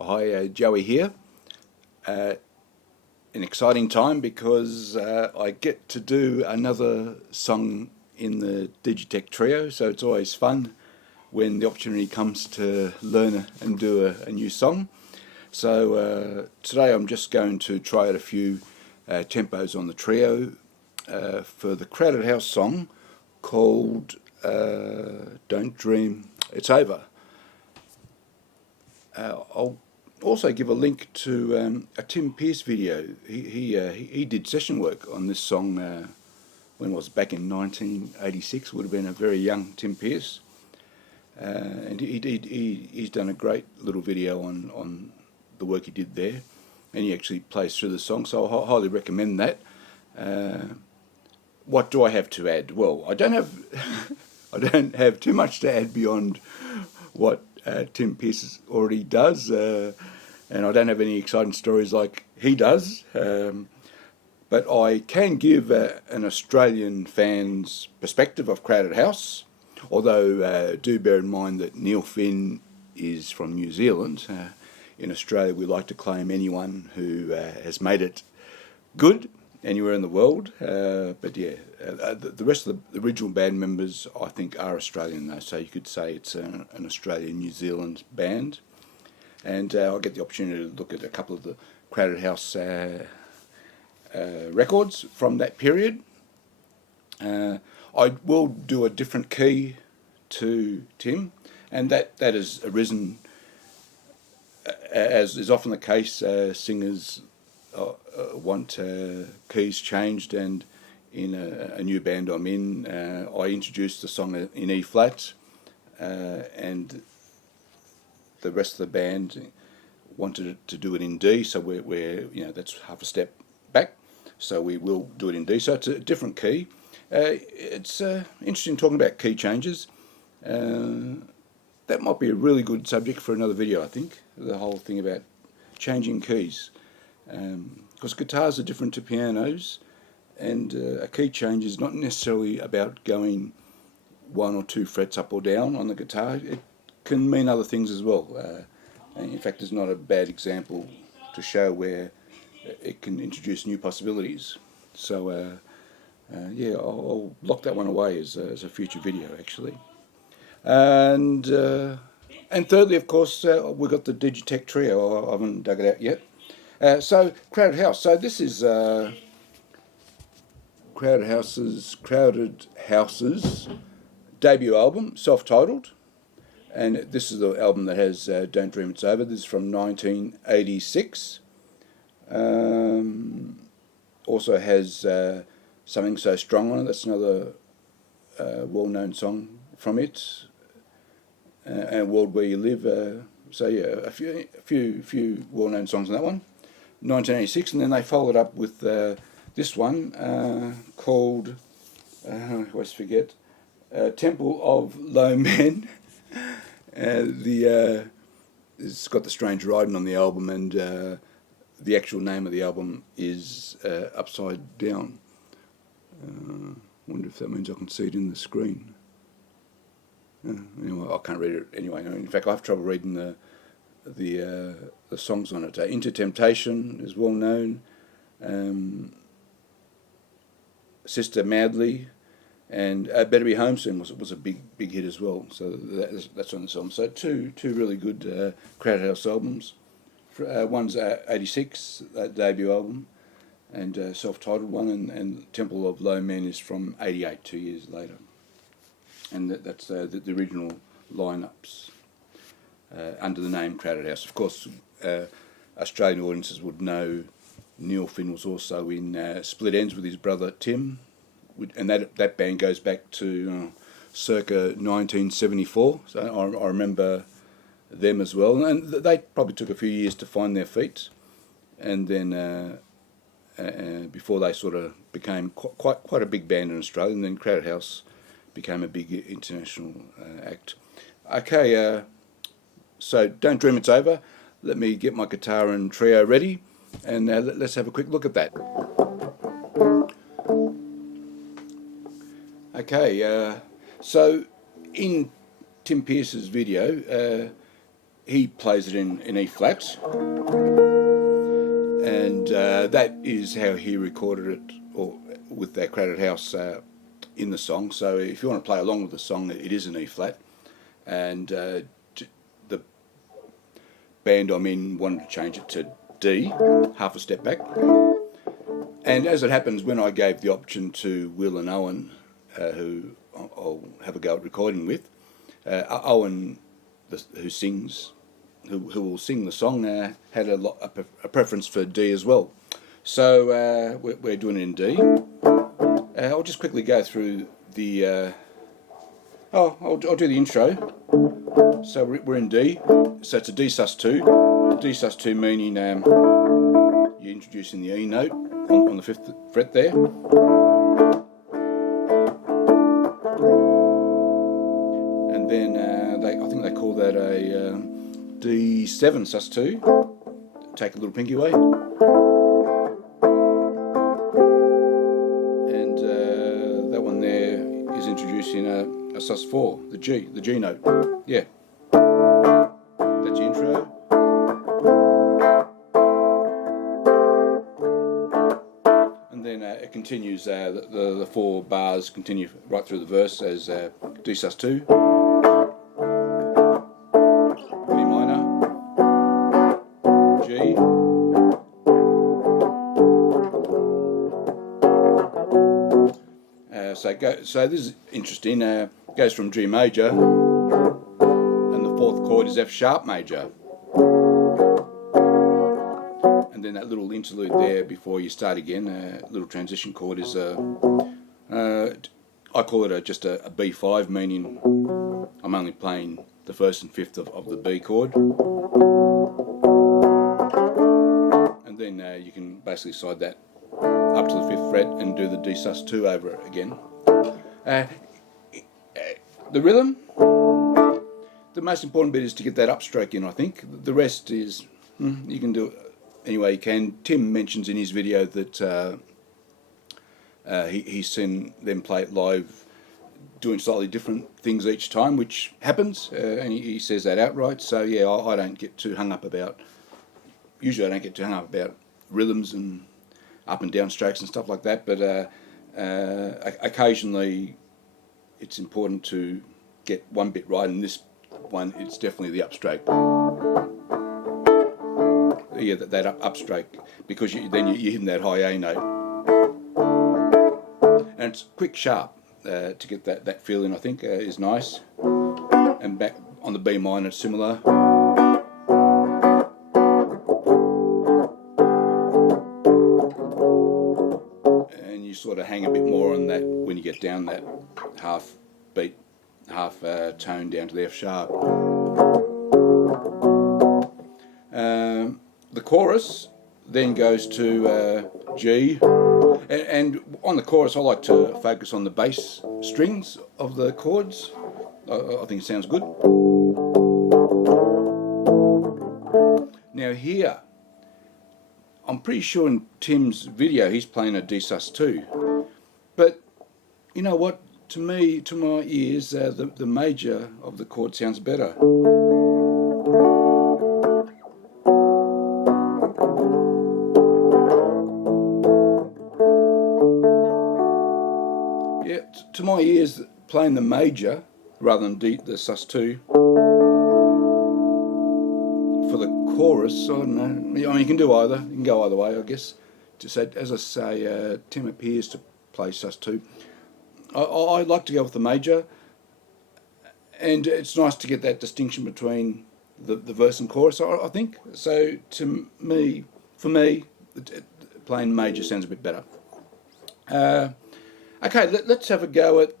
Hi, Joey here. An exciting time because I get to do another song in the Digitech Trio, so it's always fun when the opportunity comes to learn and do a new song. So today I'm just going to try out a few tempos on the trio for the Crowded House song called Don't Dream It's Over. I'll also give a link to a Tim Pearce video. He did session work on this song when was it? Back in 1986. Would have been a very young Tim Pearce, and he's done a great little video on the work he did there, and he actually plays through the song. So I highly recommend that. What do I have to add? Well, I don't have I don't have too much to add beyond what Tim Pearce already does, and I don't have any exciting stories like he does, but I can give an Australian fan's perspective of Crowded House, although do bear in mind that Neil Finn is from New Zealand. In Australia we like to claim anyone who has made it good anywhere in the world, but yeah, the rest of the original band members I think are Australian though, so you could say it's an Australian-New Zealand band, and I'll get the opportunity to look at a couple of the Crowded House records from that period. I will do a different key to Tim, and that has arisen, as is often the case, singers want keys changed, and in a new band I'm in, I introduced the song in E flat, and the rest of the band wanted to do it in D, so we're that's half a step back, so we will do it in D. So it's a different key. It's interesting talking about key changes. That might be a really good subject for another video, I think, the whole thing about changing keys. Because guitars are different to pianos, and a key change is not necessarily about going 1 or 2 frets up or down on the guitar. It can mean other things as well. In fact, it's not a bad example to show where it can introduce new possibilities. So yeah, I'll lock that one away as a future video actually. And thirdly, of course, we've got the Digitech Trio. I haven't dug it out yet. So Crowded House. So this is Crowded House's debut album, self-titled, and this is the album that has Don't Dream It's Over. This is from 1986. Also has Something So Strong on it. That's another well-known song from it. And World Where You Live. So yeah, a few well-known songs on that one. 1986, and then they followed up with this one called, I always forget, Temple of Low Men. It's got the Strange Riding on the album, and the actual name of the album is Upside Down. Wonder if that means I can see it in the screen. Anyway, I can't read it anyway. In fact, I have trouble reading the songs on it. Into Temptation is well known. Sister Madly, and Better Be Home Soon was a big hit as well. So that's on this album. So two really good Crowded House albums. One's 86, that debut album, and self-titled one, and Temple of Low Men is from 88, 2 years later. And that's the original lineups under the name Crowded House. Of course, Australian audiences would know Neil Finn was also in Split Ends with his brother Tim, and that band goes back to circa 1974. So I remember them as well, and they probably took a few years to find their feet, and then before they sort of became quite a big band in Australia, and then Crowded House became a big international act. Okay, So don't dream it's over. Let me get my guitar and trio ready, and let's have a quick look at that. Okay, so in Tim Pearce's video, he plays it in E flat, and that is how he recorded it, or with that Crowded House in the song. So if you want to play along with the song, it is in E flat, and the band I'm in wanted to change it to D, half a step back. And as it happens, when I gave the option to Will and Owen, who I'll have a go at recording with, Owen, who will sing the song, had a preference for D as well. So we're doing it in D. I'll just quickly go through the... I'll do the intro. So we're in D. So it's a D sus2. D sus2 meaning you're introducing the E note on the 5th fret there. And then I think they call that a D7 sus2. Take a little pinky away. And that one there is introducing a sus4, the G note. Yeah. That's the intro. And then it continues, the 4 bars continue right through the verse as D sus2, B minor, G, so this is interesting. Goes from G major, and the 4th chord is F sharp major. And then that little interlude there before you start again, little transition chord is I call it just a B5, meaning I'm only playing the 1st and 5th of the B chord. And then you can basically slide that up to the 5th fret and do the D sus2 over it again. The rhythm, the most important bit is to get that upstroke in, I think. The rest is, you can do it any way you can. Tim mentions in his video that he's seen them play it live doing slightly different things each time, which happens, and he says that outright. So yeah, I don't get too hung up about, usually I don't get too hung up about rhythms and up and down strokes and stuff like that, but occasionally it's important to get one bit right, and this one, it's definitely the upstroke. Yeah, that upstroke, because then you're hitting that high A note. And it's quick, sharp, to get that feeling, I think, is nice. And back on the B minor, similar. And you sort of hang a bit more on that when you get down that half beat, half tone down to the F sharp. The chorus then goes to G, and on the chorus I like to focus on the bass strings of the chords. I think it sounds good. Now here, I'm pretty sure in Tim's video he's playing a D sus2, but you know what? To me, to my ears, the major of the chord sounds better. Yeah, to my ears, playing the major rather than the sus2 for the chorus, I don't know. I mean, you can do either. You can go either way, I guess. Just as I say, Tim appears to play sus2. I like to go with the major, and it's nice to get that distinction between the verse and chorus, I think. So for me, playing major sounds a bit better. Okay, let's have a go at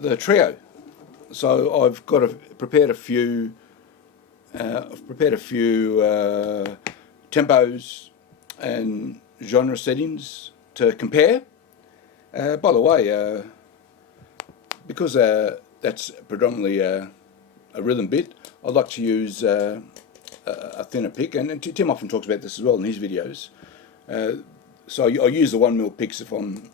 the trio. So I've prepared a few tempos and genre settings to compare. By the way, because that's predominantly a rhythm bit, I like to use a thinner pick, and Tim often talks about this as well in his videos. So I use the 1mm picks if I'm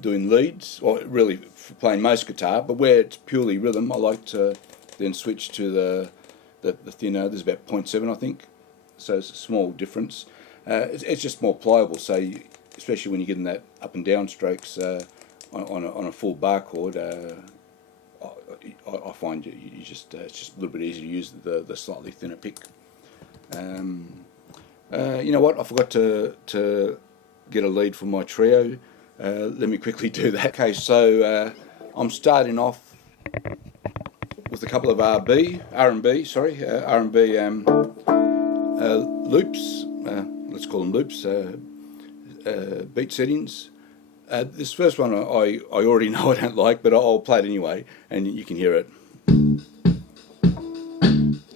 doing leads, or really for playing most guitar, but where it's purely rhythm, I like to then switch to the thinner. There's about 0.7, I think, so it's a small difference. It's just more pliable, so especially when you're getting that up and down strokes on a full bar chord, I find you just it's just a little bit easier to use the slightly thinner pick. You know what? I forgot to get a lead for my trio. Let me quickly do that. Okay, so I'm starting off with a couple of R&B loops. Let's call them loops. Beat settings. This first one I already know I don't like, but I'll play it anyway, and you can hear it.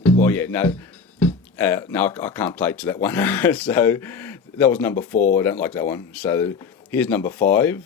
Well, yeah, no, I can't play to that one. So that was number 4. I don't like that one. So here's number 5.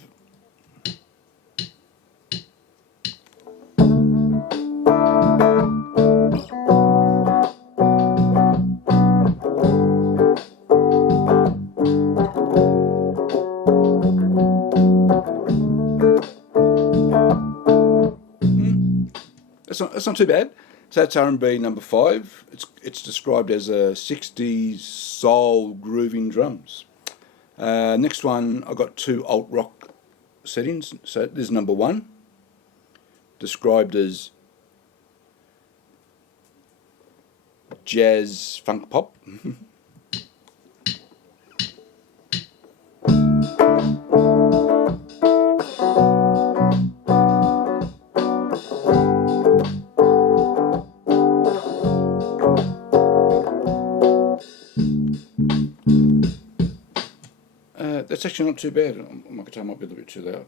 That's not too bad. So that's R&B number 5. It's described as a 60s soul grooving drums. Next one, I got 2 alt rock settings. So this is number 1, described as jazz funk pop. That's actually not too bad. My guitar might be a little bit too loud.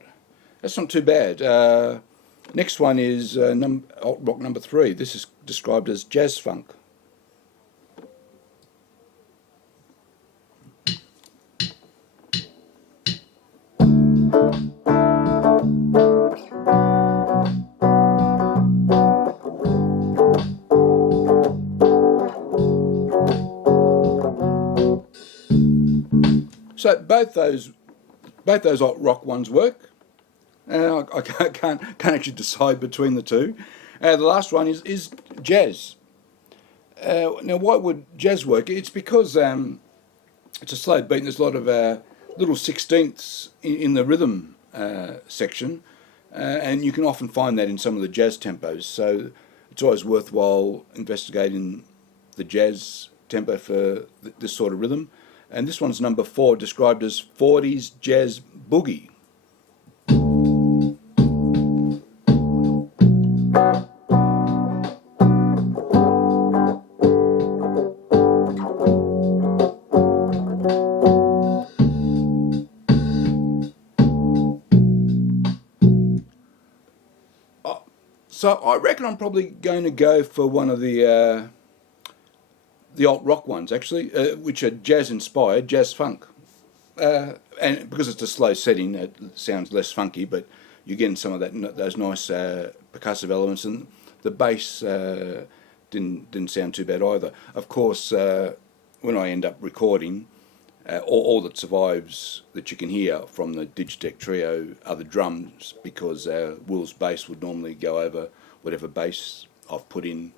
That's not too bad. Next one is alt rock number 3. This is described as jazz funk. So both those alt rock ones work. I can't actually decide between the two. The last one is jazz. Now, why would jazz work? It's because it's a slow beat, and there's a lot of little sixteenths in the rhythm section, and you can often find that in some of the jazz tempos. So it's always worthwhile investigating the jazz tempo for this sort of rhythm. And this one's number 4, described as 40s jazz boogie. So I reckon I'm probably going to go for one of the alt rock ones, actually, which are jazz inspired, jazz funk, and because it's a slow setting, it sounds less funky, but you're getting some of those nice percussive elements, and the bass didn't sound too bad either. Of course, when I end up recording, all that survives that you can hear from the Digitech Trio are the drums, because Will's bass would normally go over whatever bass I've put in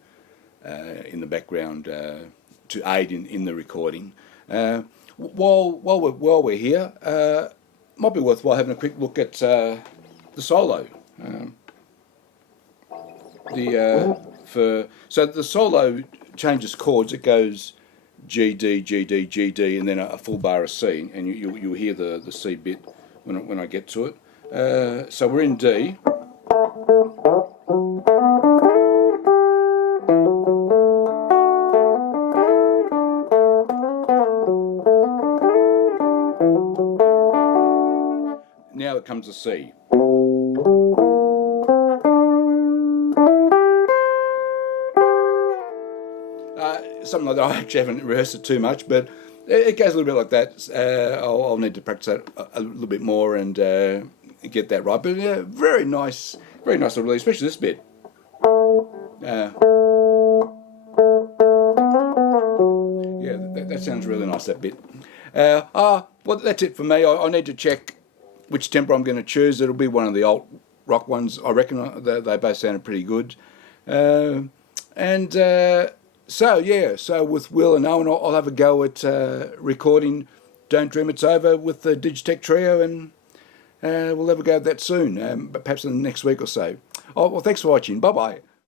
the background to aid in the recording. While we're here, might be worthwhile having a quick look at the solo. So the solo changes chords. It goes G D G D G D, and then a full bar of C, and you'll hear the C bit when I get to it. So we're in D. Now it comes to C. Something like that. I actually haven't rehearsed it too much, but it goes a little bit like that. I'll need to practice that a little bit more and get that right. But very nice, Very nice little release, especially this bit. Yeah, that sounds really nice, that bit. Well, that's it for me. I need to check which tempo I'm going to choose. It'll be one of the alt rock ones. I reckon they both sounded pretty good. So with Will and Owen, I'll have a go at recording Don't Dream It's Over with the Digitech Trio, and we'll have a go at that soon, but perhaps in the next week or so. Oh, well, thanks for watching. Bye-bye.